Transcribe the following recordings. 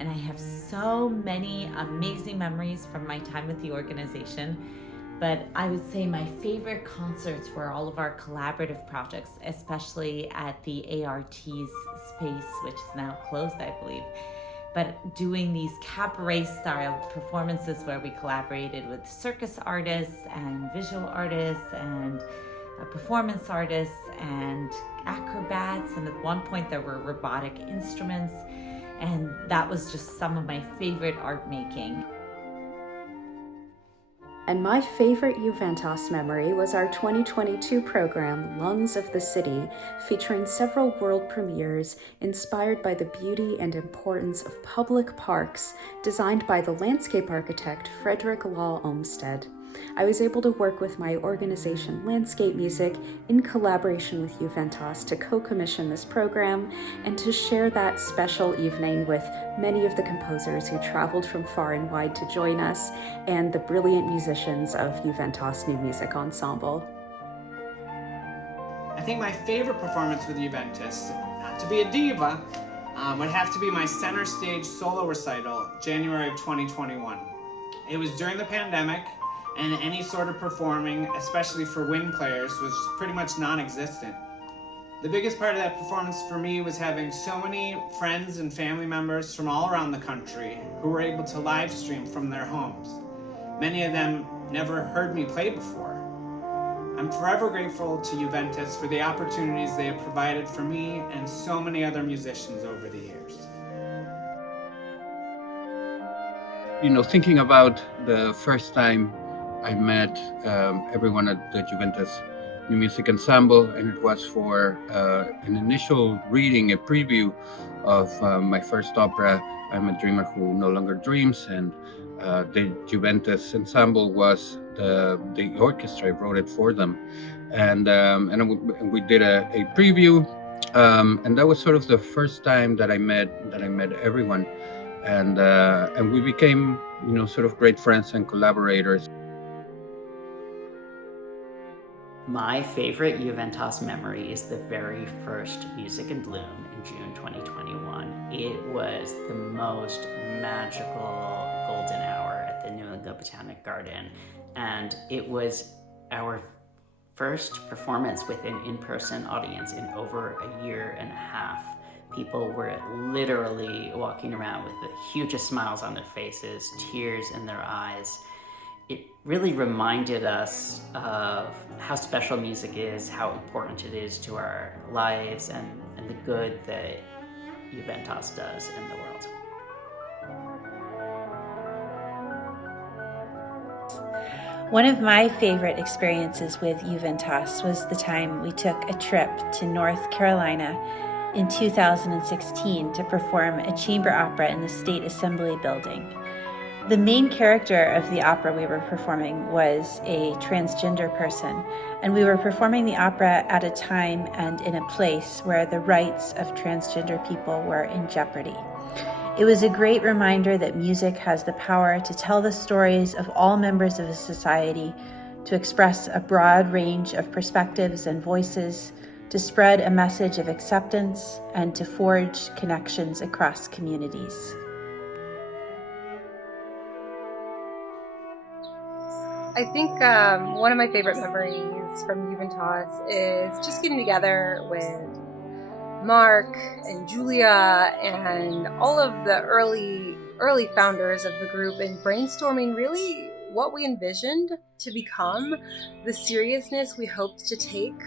and I have so many amazing memories from my time with the organization. But I would say my favorite concerts were all of our collaborative projects, especially at the ART's space, which is now closed, I believe. But doing these cabaret style performances where we collaborated with circus artists and visual artists and performance artists and acrobats, and at one point there were robotic instruments, and that was just some of my favorite art making. And my favorite Juventas memory was our 2022 program, Lungs of the City, featuring several world premieres inspired by the beauty and importance of public parks, designed by the landscape architect Frederick Law Olmsted. I was able to work with my organization Landscape Music in collaboration with Juventas to co-commission this program and to share that special evening with many of the composers who traveled from far and wide to join us and the brilliant musicians of Juventas New Music Ensemble. I think my favorite performance with Juventus, not to be a diva, would have to be my center stage solo recital, January of 2021. It was during the pandemic, and any sort of performing, especially for wind players, was pretty much non-existent. The biggest part of that performance for me was having so many friends and family members from all around the country who were able to live stream from their homes. Many of them never heard me play before. I'm forever grateful to Juventus for the opportunities they have provided for me and so many other musicians over the years. Thinking about the first time I met everyone at the Juventas New Music Ensemble, and it was for an initial reading, a preview of my first opera, I'm a Dreamer Who No Longer Dreams, and the Juventas Ensemble was the orchestra. I wrote it for them, and we did a preview, and that was sort of the first time that I met everyone, and we became sort of great friends and collaborators. My favorite Juventas memory is the very first Music in Bloom in June 2021. It was the most magical golden hour at the New England Botanic Garden, and it was our first performance with an in-person audience in over a year and a half. People were literally walking around with the hugest smiles on their faces, tears in their eyes. It really reminded us of how special music is, how important it is to our lives, and the good that Juventas does in the world. One of my favorite experiences with Juventas was the time we took a trip to North Carolina in 2016 to perform a chamber opera in the State Assembly building. The main character of the opera we were performing was a transgender person, and we were performing the opera at a time and in a place where the rights of transgender people were in jeopardy. It was a great reminder that music has the power to tell the stories of all members of a society, to express a broad range of perspectives and voices, to spread a message of acceptance, and to forge connections across communities. I think one of my favorite memories from Juventas is just getting together with Mark and Julia and all of the early founders of the group and brainstorming really what we envisioned to become the seriousness we hoped to take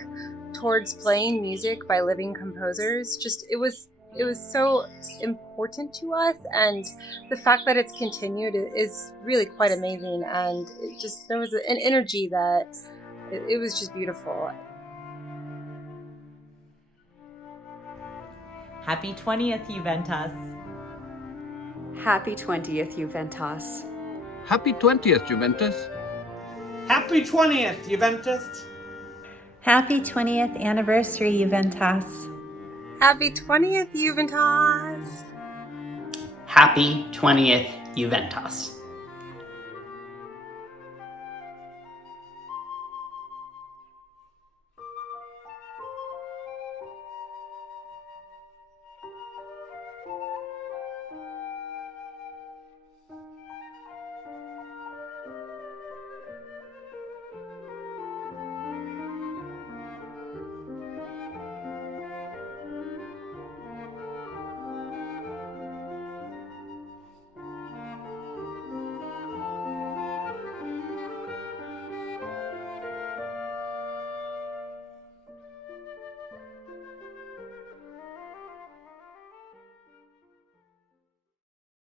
towards playing music by living composers. It was so important to us, and the fact that it's continued is really quite amazing, and there was an energy that it was just beautiful. Happy 20th, Juventas. Happy 20th, Juventas. Happy 20th, Juventus. Happy 20th, Juventus. Happy 20th anniversary, Juventas. Happy 20th, Juventas. Happy 20th, Juventas.